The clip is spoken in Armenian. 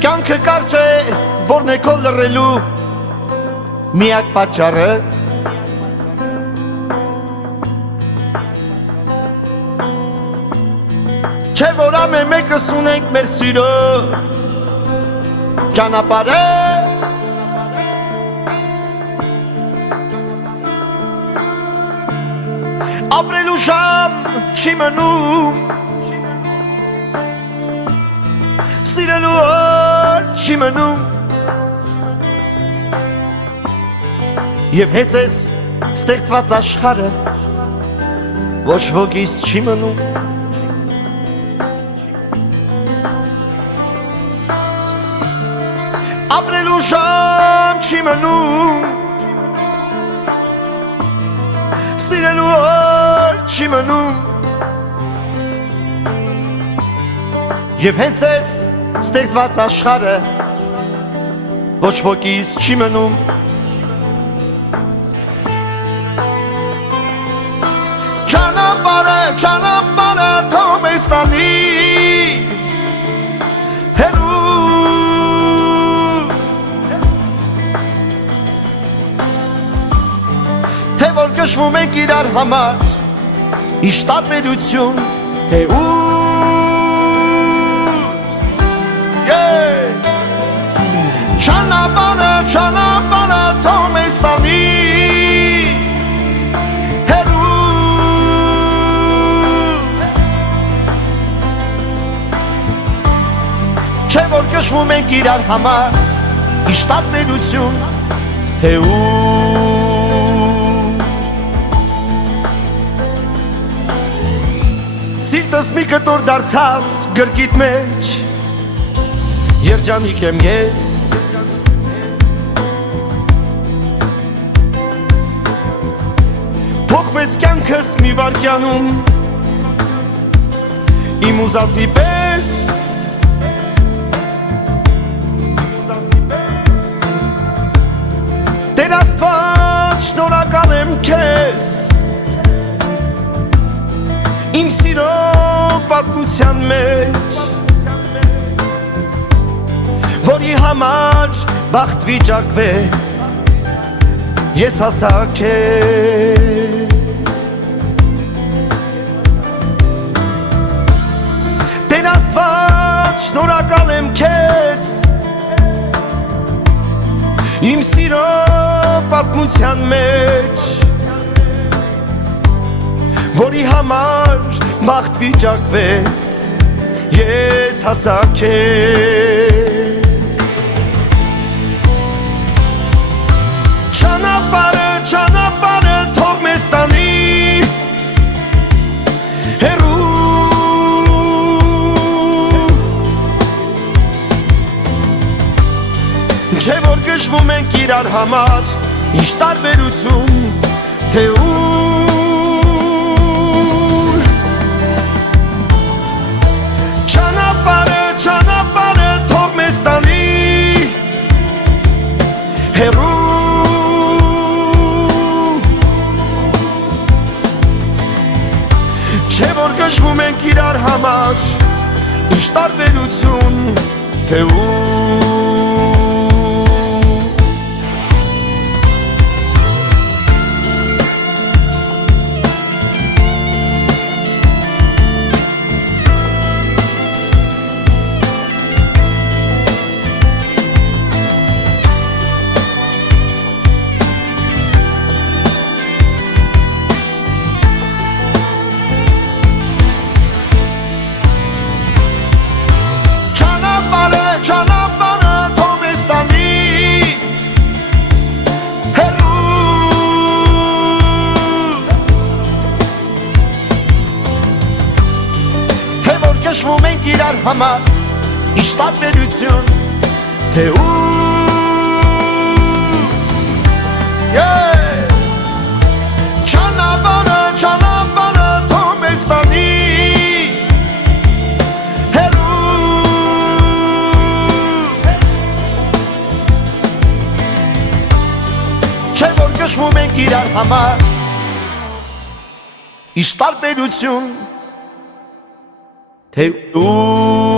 Կյանքը կարճ է, որն է քո լռելու միակ պատճառը Չէ որ ամեն մեկս ունենք մեր սիրո ճանապարհը Ապրելու ժամ չի մնում Սիրելու օր չի մնում Եվ հենց ես ստեղծված աշխարհը ոչ ոքից չի մնում Ապրելու ժամ չի մնում Սիրելու օր չի մնում Եվ հենց ես ստեղծված աշխարհը ոչ ոքից չի մնում Ճանապարհը թող մեզ տանի հեռու Թե որ կշվում ենք իրար համար Իշտ տարբերություն թե ուր Ճանապարհը թող մեզ տանի Չէ որ կշվում ենք իրար համար Իշտ տարբերություն թե ուր Սիրտս մի կտոր դարձած գրկիտ մեջ Երջանիկ եմ ես Փոխվեց կյանքս մի վայրկյանում Իմ ուզածի պես Տեր Աստված շնորհակալ եմ քեզ Իմ սիրո պատմության մեջ Որի համար բախտ վիճակվեց Ես հասա քեզ Տեր Աստված շնորհակալ եմ քեզ Իմ սիրո պատմության մեջ Որի համար բախտ վիճակվեց Ես հասա քեզ Ճանապարհը թող մեզ տանի հեռու Չէ որ գժվում ենք իրար համար Իշտ տարբերություն թե ուր Ճանապարհը թող մեզ տանի հեռու Չէ որ գժվում ենք իրար համար Իշտ տարբերություն թե ուր Ճանապարհը թող մեզ տանի հեռու Թե որ կշվում ենք իրար համար Իշտ տարբերություն թե ուր Ճանապարհը թող մեզ տանի Կշվում ենք իրար համար Իշտ տարբերություն թե ուր